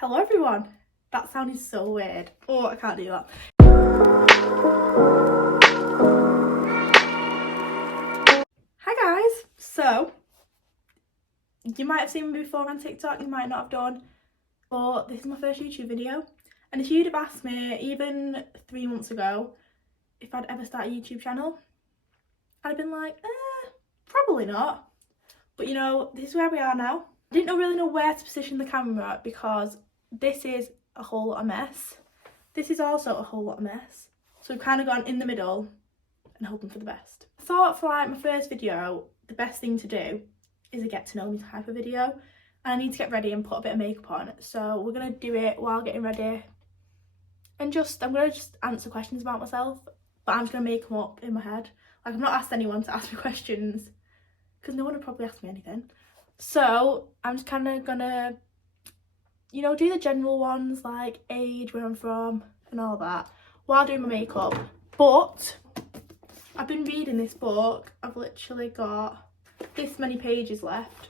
Hello everyone. That sounded so weird. Oh, I can't do that. Hi guys. So, you might have seen me before on TikTok, you might not have done, but this is my first YouTube video. And if you'd have asked me even 3 months ago if I'd ever start a YouTube channel, I'd have been like, probably not. But you know, this is where we are now. I didn't really know where to position the camera because this is a whole lot of mess. This is also a whole lot of mess. So we've kind of gone in the middle and hoping for the best. I thought for like my first video, the best thing to do is a get to know me type of video. And I need to get ready and put a bit of makeup on. So we're going to do it while getting ready. And I'm going to just answer questions about myself. But I'm just going to make them up in my head. Like, I've not asked anyone to ask me questions because no one would probably ask me anything. So I'm just kind of going to, you know, do the general ones like age, where I'm from and all that while doing my makeup. But I've been reading this book. I've literally got this many pages left.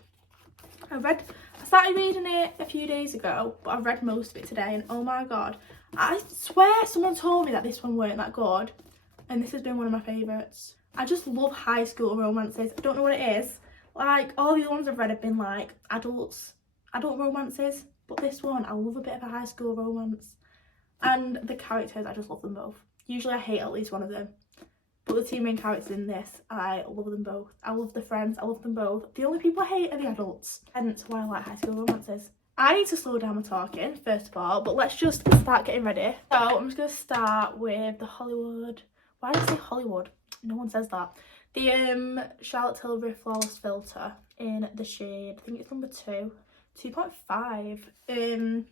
I started reading it a few days ago, but I've read most of it today and oh my god, I swear someone told me that this one weren't that good and this has been one of my favourites. I just love high school romances. I don't know what it is. Like, all the other ones I've read have been like adult romances, but this one, I love a bit of a high school romance. And the characters, I just love them both. Usually I hate at least one of them, but the two main characters in this, I love them both. I love the friends, I love them both. The only people I hate are the adults, hence why I like high school romances. I need to slow down my talking, first of all, but let's just start getting ready. So I'm just going to start with the Hollywood. Why did I say Hollywood? No one says that. The Charlotte Tilbury Flawless Filter in the shade, I think it's number 2.5. I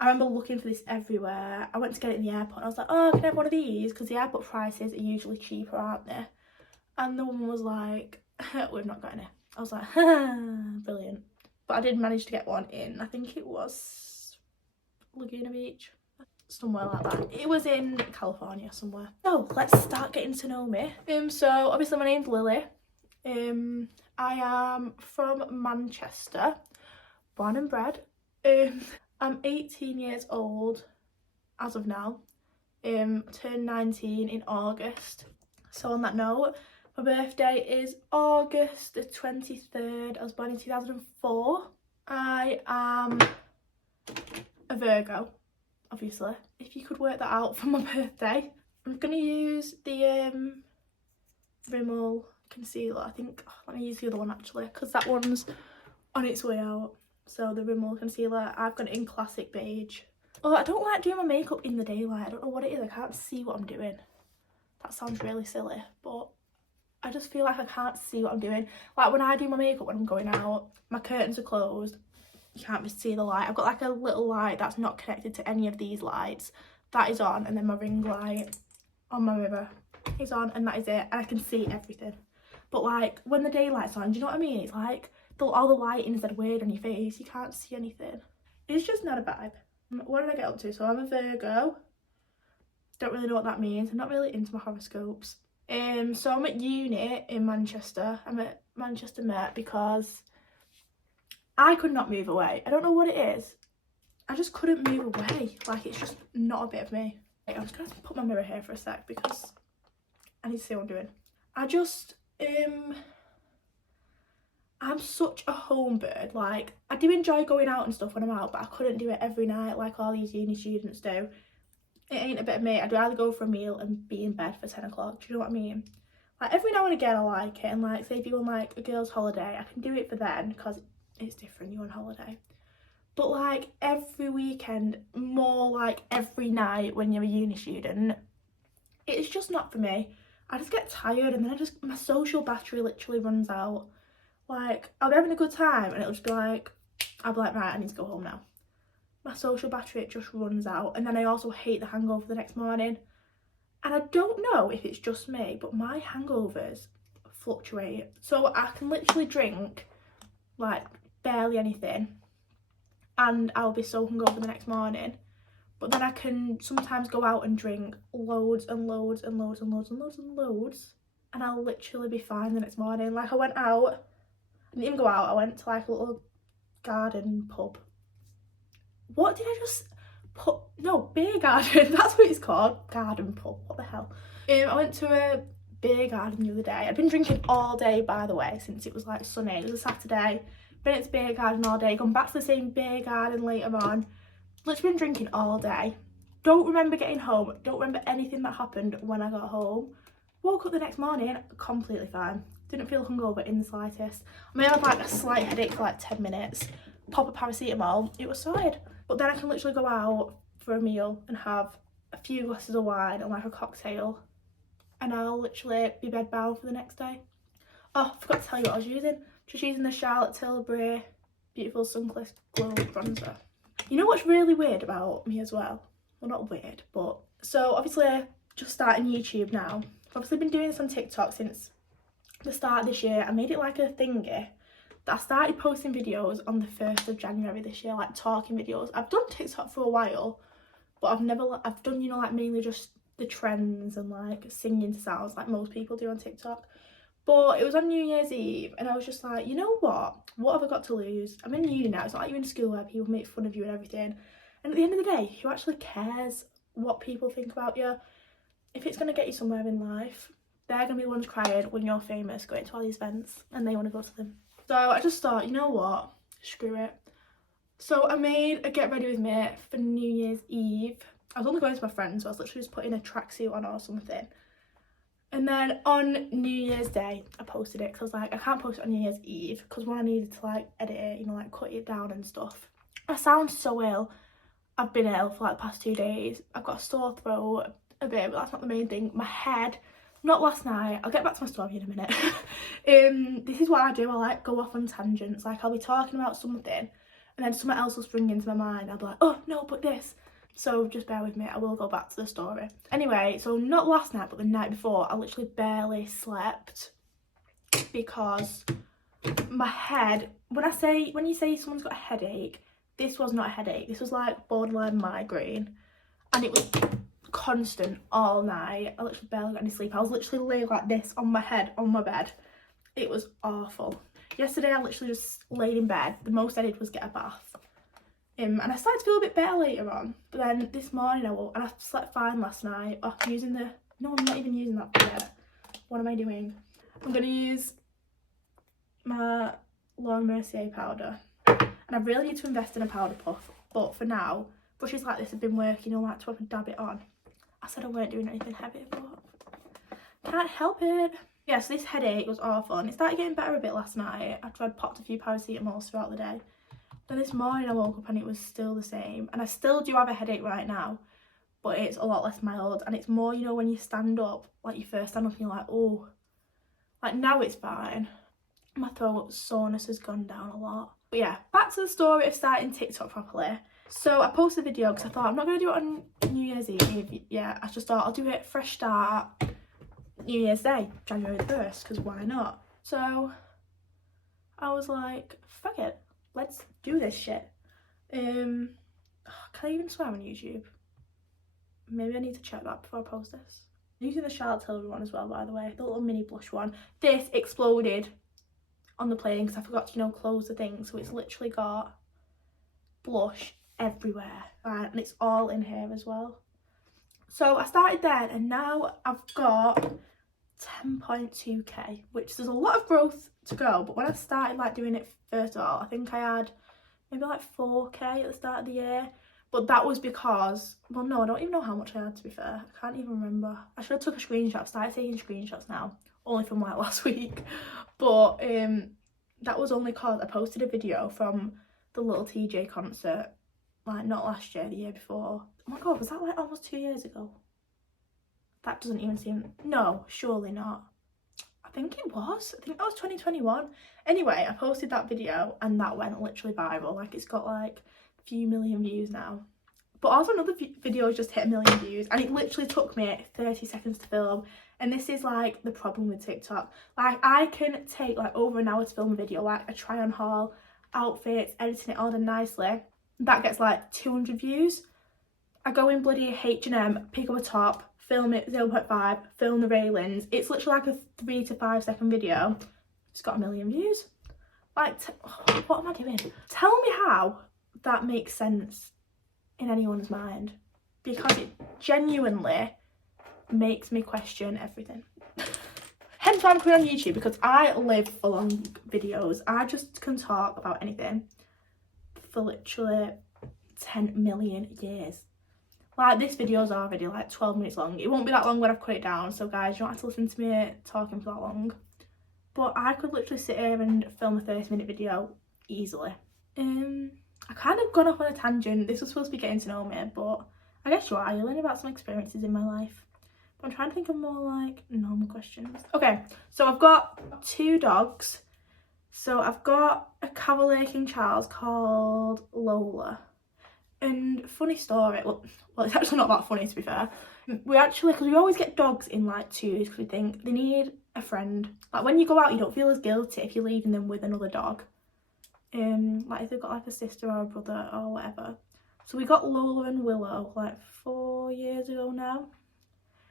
remember looking for this everywhere. I went to get it in the airport and I was like, oh, can I have one of these? Because the airport prices are usually cheaper, aren't they? And the woman was like, we've not got any. I was like, brilliant. But I did manage to get one in, I think it was Laguna Beach. Somewhere like that. It was in California somewhere. So let's start getting to know me. So obviously my name's Lily. I am from Manchester, born and bred. I'm 18 years old as of now. Turned 19 in August. So on that note, my birthday is August the 23rd. I was born in 2004. I am a Virgo, obviously. If you could work that out for my birthday. I'm going to use the Rimmel concealer. I think, let me use the other one actually, because that one's on its way out. So the Rimmel concealer, I've got it in classic beige. Oh, I don't like doing my makeup in the daylight. I don't know what it is. I can't see what I'm doing. That sounds really silly, but I just feel like I can't see what I'm doing. Like when I do my makeup when I'm going out, my curtains are closed. You can't just see the light. I've got like a little light that's not connected to any of these lights. That is on, and then my ring light on my mirror is on, and that is it. And I can see everything. But like when the daylight's on, do you know what I mean? It's like all the lighting is that weird on your face. You can't see anything. It's just not a vibe. What did I get up to? So I'm a Virgo. Don't really know what that means. I'm not really into my horoscopes. So I'm at uni in Manchester. I'm at Manchester Met because I could not move away. I don't know what it is. I just couldn't move away. Like, it's just not a bit of me. I'm just gonna put my mirror here for a sec because I need to see what I'm doing. I just I'm such a home bird. Like, I do enjoy going out and stuff when I'm out, but I couldn't do it every night like all these uni students do. It ain't a bit of me. I'd rather go for a meal and be in bed for 10 o'clock. Do you know what I mean? Like, every now and again I like it, and like, say if you go on like a girl's holiday, I can do it for then because it's different, you're on holiday. But like every weekend, more like every night when you're a uni student, it's just not for me. I just get tired and then my social battery literally runs out. Like, I'll be having a good time and it'll just be like, I'll be like, right, I need to go home now. My social battery, it just runs out. And then I also hate the hangover the next morning. And I don't know if it's just me, but my hangovers fluctuate. So I can literally drink like barely anything and I'll be so hungover the next morning. But then I can sometimes go out and drink loads and loads and loads and loads and loads and loads, and I'll literally be fine the next morning. Like, I went out, I didn't even go out, I went to like a little garden pub what did I just put? No, beer garden, that's what it's called. Garden pub, what the hell. I went to a beer garden the other day. I'd been drinking all day, by the way, since it was like sunny. It was a Saturday. Been at the beer garden all day, gone back to the same beer garden later on. Literally been drinking all day. Don't remember getting home. Don't remember anything that happened when I got home. Woke up the next morning, completely fine. Didn't feel hungover in the slightest. I may have like a slight headache for like 10 minutes. Pop a paracetamol, it was sorted. But then I can literally go out for a meal and have a few glasses of wine and like a cocktail. And I'll literally be bedbound for the next day. Oh, I forgot to tell you what I was using. Just using the Charlotte Tilbury Beautiful Sunkissed Glow Bronzer. You know what's really weird about me as well? Well, not weird, but... So, obviously, just starting YouTube now. I've obviously been doing this on TikTok since the start of this year. I made it like a thingy that I started posting videos on the 1st of January this year, like talking videos. I've done TikTok for a while, but I've done, you know, like mainly just the trends and like singing to sounds like most people do on TikTok. But it was on New Year's Eve and I was just like, you know what have I got to lose? I'm in uni now. It's not like you're in school where people make fun of you and everything. And at the end of the day, who actually cares what people think about you? If it's going to get you somewhere in life, they're going to be the ones crying when you're famous, going to all these events and they want to go to them. So I just thought, you know what, screw it. So I made a get ready with me for New Year's Eve. I was only going to my friends, so I was literally just putting a tracksuit on or something. And then on New Year's Day, I posted it because I was like, I can't post it on New Year's Eve because one, I needed to like edit it, you know, like cut it down and stuff. I sound so ill. I've been ill for like the past 2 days. I've got a sore throat a bit, but that's not the main thing. My head, not last night. I'll get back to my story in a minute. This is what I do. I like go off on tangents. Like I'll be talking about something and then something else will spring into my mind. I'll be like, oh no, but this. So just bear with me, I will go back to the story. Anyway, so not last night, but the night before, I literally barely slept because my head, when you say someone's got a headache, this was not a headache. This was like borderline migraine and it was constant all night. I literally barely got any sleep. I was literally laying like this on my head, on my bed. It was awful. Yesterday, I literally just laid in bed. The most I did was get a bath. And I started to feel a bit better later on. But then this morning I woke and I slept fine last night. Oh, I'm using the... No, I'm not even using that yet. What am I doing? I'm going to use my Laura Mercier powder. And I really need to invest in a powder puff. But for now, brushes like this have been working. I like to have a dab it on. I said I weren't doing anything heavy, but can't help it. Yeah, so this headache was awful. And it started getting better a bit last night after I'd popped a few paracetamols throughout the day. Then this morning I woke up and it was still the same. And I still do have a headache right now, but it's a lot less mild. And it's more, you know, when you stand up, like you first stand up and you're like, oh. Like now it's fine. My throat soreness has gone down a lot. But yeah, back to the story of starting TikTok properly. So I posted a video because I thought I'm not going to do it on New Year's Eve. Yeah, I just thought I'll do it fresh start New Year's Day, January the 1st, because why not? So I was like, fuck it. Let's do this shit. Can I even swear on YouTube? Maybe I need to check that before I post this. I'm using the Charlotte Tilbury one as well, by the way. The little mini blush one. This exploded on the plane because I forgot to, you know, close the thing. So it's literally got blush everywhere. And it's all in here as well. So I started then and now I've got 10.2k, which there's a lot of growth to go. But when I started like doing it first of all, I think I had maybe like 4k at the start of the year. But that was because, well no, I don't even know how much I had, to be fair. I can't even remember. I should have took a screenshot. I've started taking screenshots now, only from like last week. But that was only because I posted a video from the Little TJ concert, like not last year, the year before. Oh my god, was that like almost 2 years ago? That doesn't even seem, no, surely not. I think it was. I think that was 2021. Anyway, I posted that video and that went literally viral. Like it's got like a few million views now. But also another video just hit 1 million views and it literally took me 30 seconds to film. And this is like the problem with TikTok. Like I can take like over an hour to film a video, like a try on haul, outfits, editing it all done nicely. That gets like 200 views. I go in bloody H&M, pick up a top, film it 0.5, film the railings. It's literally like a 3 to 5 second video. It's got 1 million views. Like, what am I doing? Tell me how that makes sense in anyone's mind, because it genuinely makes me question everything. Hence why I'm coming on YouTube, because I live for long videos. I just can talk about anything for literally 10 million years. Like, this video's already like 12 minutes long. It won't be that long when I've cut it down, so guys, you don't have to listen to me talking for that long. But I could literally sit here and film a 30-minute video easily. I kind of gone off on a tangent. This was supposed to be getting to know me, but I guess you learn about some experiences in my life. But I'm trying to think of more like normal questions. Okay, so I've got 2 dogs. So I've got a Cavalier King Charles called Lola. And funny story, well it's actually not that funny to be fair. We actually, because we always get dogs in like 2s, because we think they need a friend. Like, when you go out, you don't feel as guilty if you're leaving them with another dog. Like if they've got like a sister or a brother or whatever. So we got Lola and Willow like 4 years ago now.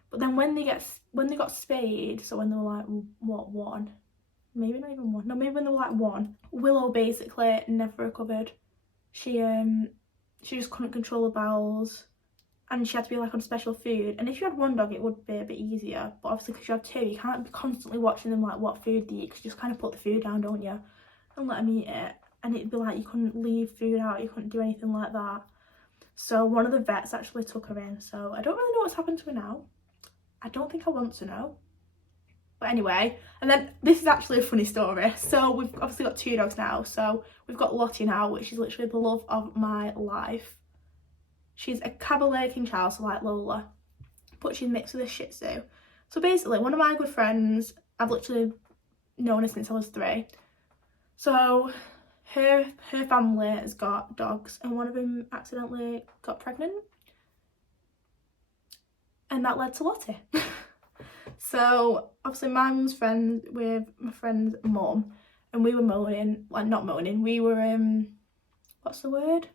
But then when they got spayed, so when they were like, what, 1? Maybe not even 1. No, maybe when they were like 1. Willow basically never recovered. She just couldn't control her bowels, and she had to be like on special food. And if you had 1 dog, it would be a bit easier, but obviously because you have 2, you can't be constantly watching them like what food they eat, because you just kind of put the food down, don't you, and let them eat it. And it'd be like you couldn't leave food out, you couldn't do anything like that. So one of the vets actually took her in. So I don't really know what's happened to her now. I don't think I want to know. But anyway, and then this is actually a funny story. So we've obviously got 2 dogs now. So we've got Lottie now, which is literally the love of my life. She's a Cavalier King Charles, so like Lola, but she's mixed with a Shih Tzu. So basically, one of my good friends, I've literally known her since I was 3. So her family has got dogs, and one of them accidentally got pregnant, and that led to Lottie. So obviously my mum's friends with my friend's mum, and we were moaning, like not moaning, we were what's the word?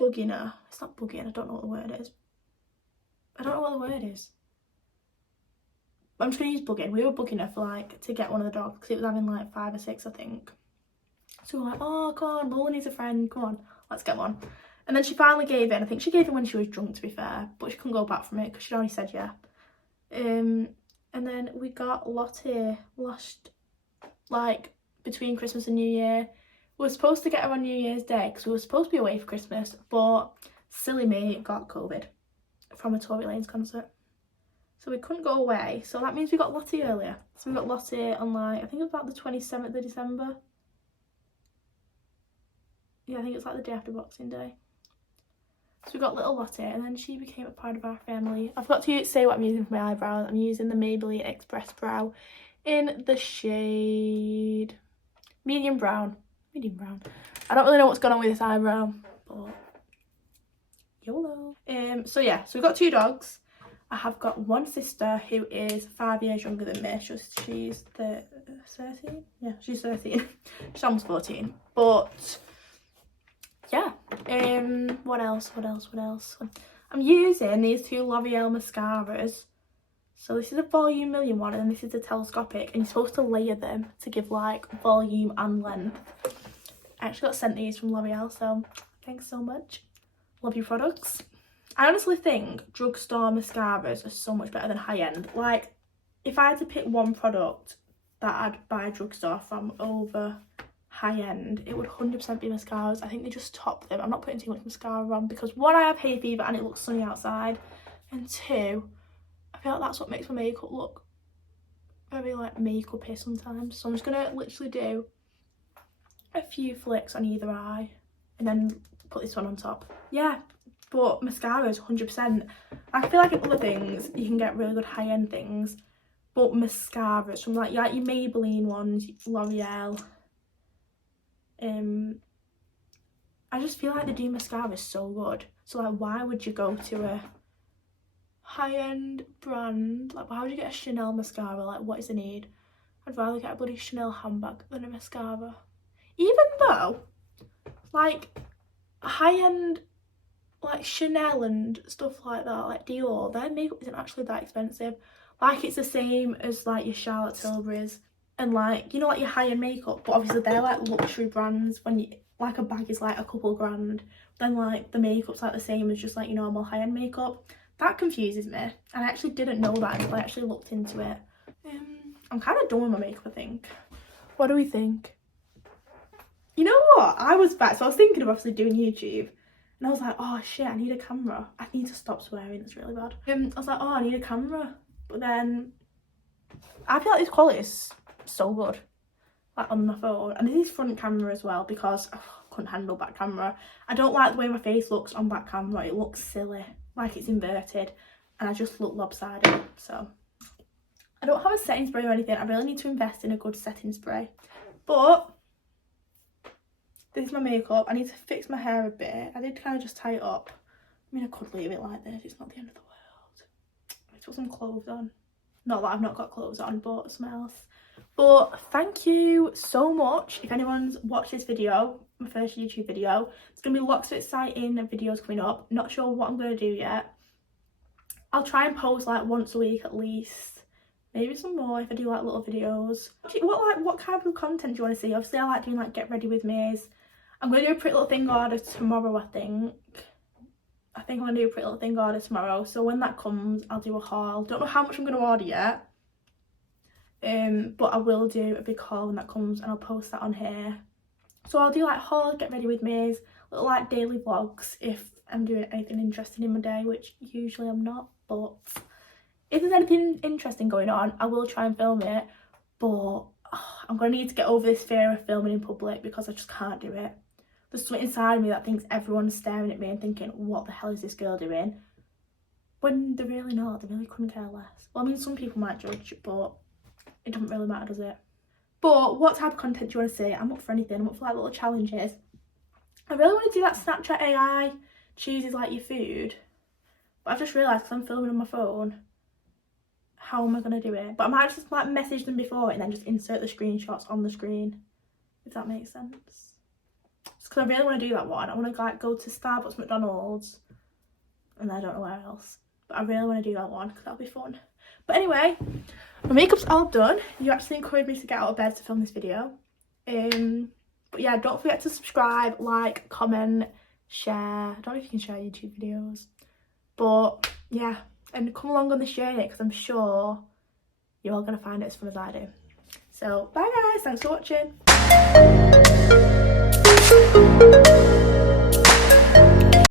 Bugging her. It's not bugging, I don't know what the word is. I don't know what the word is. I'm just gonna use bugging. We were bugging her for like to get one of the dogs, because it was having like 5 or 6, I think. So we were like, oh come on, Lola needs a friend, come on, let's get one. And then she finally gave in. I think she gave in when she was drunk, to be fair, but she couldn't go back from it because she'd already said yeah. And then we got Lottie last, like, between Christmas and New Year. We were supposed to get her on New Year's Day because we were supposed to be away for Christmas, but silly me got COVID from a Tory Lanez concert. So we couldn't go away. So that means we got Lottie earlier. So we got Lottie on like, I think it was about the 27th of December. Yeah, I think it's like the day after Boxing Day. So we got little Lottie, and then she became a part of our family. I forgot to say what I'm using for my eyebrows. I'm using the Maybelline Express Brow in the shade medium brown. Medium brown. I don't really know what's going on with this eyebrow, but YOLO. So yeah, so we've got 2 dogs. I have got one sister who is 5 years younger than me. She's 13? Yeah, she's 13. She's almost 14. But yeah, what else? I'm using these 2 L'Oreal mascaras. So this is a volume million one, and then this is a telescopic, and you're supposed to layer them to give like volume and length. I actually got sent these from L'Oreal, so thanks so much. Love your products. I honestly think drugstore mascaras are so much better than high-end. Like, if I had to pick one product that I'd buy a drugstore from over high-end, it would 100% be mascaras. I think they just top them. I'm not putting too much mascara on because 1, I have hay fever and it looks sunny outside, and 2, I feel like that's what makes my makeup look very like makeup-y sometimes. So I'm just gonna literally do a few flicks on either eye and then put this one on top. Yeah, but mascaras 100%. I feel like in other things you can get really good high-end things, but mascaras from like your Maybelline ones, L'Oreal, I just feel like they do mascaras so good. So like, why would you go to a high-end brand? Like, why would you get a Chanel mascara? Like, what is the need? I'd rather get a bloody Chanel handbag than a mascara. Even though, like, high-end, like Chanel and stuff like that, like Dior, their makeup isn't actually that expensive. Like, it's the same as like your Charlotte Tilbury's and like, you know, like your high-end makeup, but obviously they're like luxury brands when you like a bag is like a couple grand, then like the makeup's like the same as just like your normal high-end makeup. That confuses me, and I actually didn't know that until I actually looked into it. I'm kind of done with my makeup, I think. What do we think? You know what, I was thinking of obviously doing YouTube, and I was like, oh shit, I need a camera. I need to stop swearing, it's really bad. I was like, oh, I need a camera, but then I feel like this quality is so good, like on my phone, and this is front camera as well, because I couldn't handle back camera. I don't like the way my face looks on back camera. It looks silly, like it's inverted, and I just look lopsided. So I don't have a setting spray or anything. I really need to invest in a good setting spray. But this is my makeup. I need to fix my hair a bit. I did kind of just tie it up. I mean, I could leave it like this. It's not the end of the world. I put some clothes on. Not that I've not got clothes on, but something else. But thank you so much if anyone's watched this video, my first YouTube video. There's going to be lots of exciting videos coming up. Not sure what I'm going to do yet. I'll try and post like once a week at least. Maybe some more if I do like little videos. What kind of content do you want to see? Obviously I like doing like get ready with me's. I'm going to do a Pretty Little Thing order tomorrow, I think. I'm going to do a Pretty Little Thing order tomorrow. So when that comes, I'll do a haul. Don't know how much I'm going to order yet. But I will do a big haul when that comes, and I'll post that on here. So I'll do like haul, get ready with me's, little like daily vlogs if I'm doing anything interesting in my day, which usually I'm not. But if there's anything interesting going on, I will try and film it. But I'm going to need to get over this fear of filming in public, because I just can't do it. There's something inside me that thinks everyone's staring at me and thinking, what the hell is this girl doing? When they're really not. They really couldn't care less. Well, I mean, some people might judge, but it doesn't really matter, does it? But what type of content do you want to see? I'm up for anything. I'm up for like little challenges. I really want to do that Snapchat AI chooses like your food. But I've just realised, because I'm filming on my phone, how am I going to do it? But I might just like message them before and then just insert the screenshots on the screen, if that makes sense. Just because I really want to do that one. I want to like go to Starbucks, McDonald's, and I don't know where else. But I really want to do that one because that'll be fun. But anyway, my makeup's all done. You actually encouraged me to get out of bed to film this video. But yeah, don't forget to subscribe, like, comment, share. I don't know if you can share YouTube videos. But yeah, and come along on this journey, because I'm sure you're all going to find it as fun as I do. So bye guys, thanks for watching.